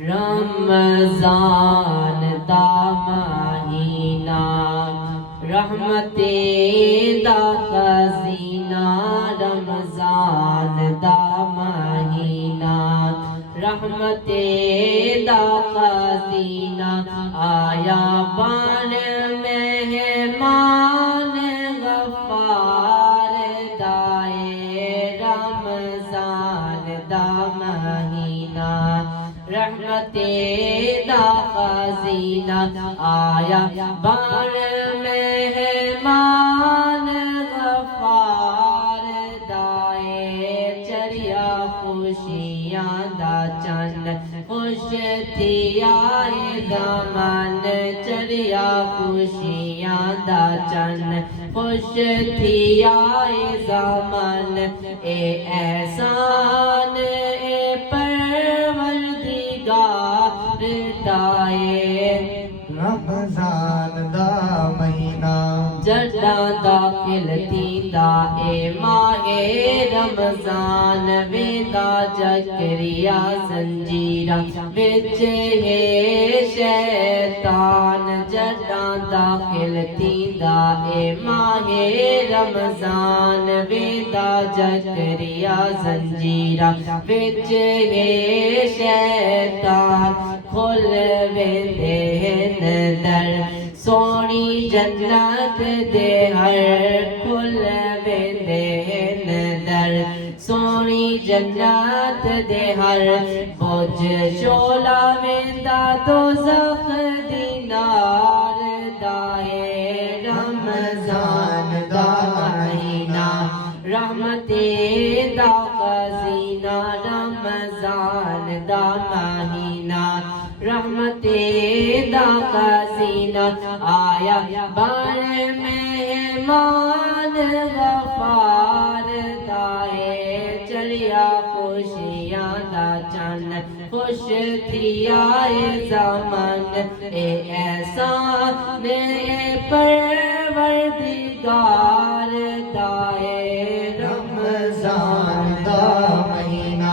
रमजान दा महीना रहमते दा खजीना रमजान दा महीना रहमते दा खजीना आया बन मेहमान गफ्फार दाए रमजान दा महीना रहमते दा खजीना आया बन मेहमान गफ्फार दाए चढ़िया खुशियां दा चन्न खुश थी आए ज़मान चढ़िया खुशियां दा चन्न खुश थी आए ज़मान ए एहसान ए परवरदिगार दाए रमजान दा महीना जड़ा दाखिल थींदा ए माहे रमजान वेंदा जकरिया ज़ंजीरा विच है शैतान जड़ा दाखिल थींदा ए माहे रमजान वेंदा जकरिया ज़ंजीरा विच है शैतान खुल वेंदे दर सोनी जन्नत दे हर खुल वेंदे दर सोनी जन्नत दे हर बोझ शोला वेंदा दोज़ख दी नार दाए रमजान दा महीना रहमते दा खजीना रमजान दा महीना रहमते दा खजीना आया बन मेहमान गफ्फार दाए चढ़िया खुशियां दा चन्न खुश थी आए ज़मान ए एहसान ए पर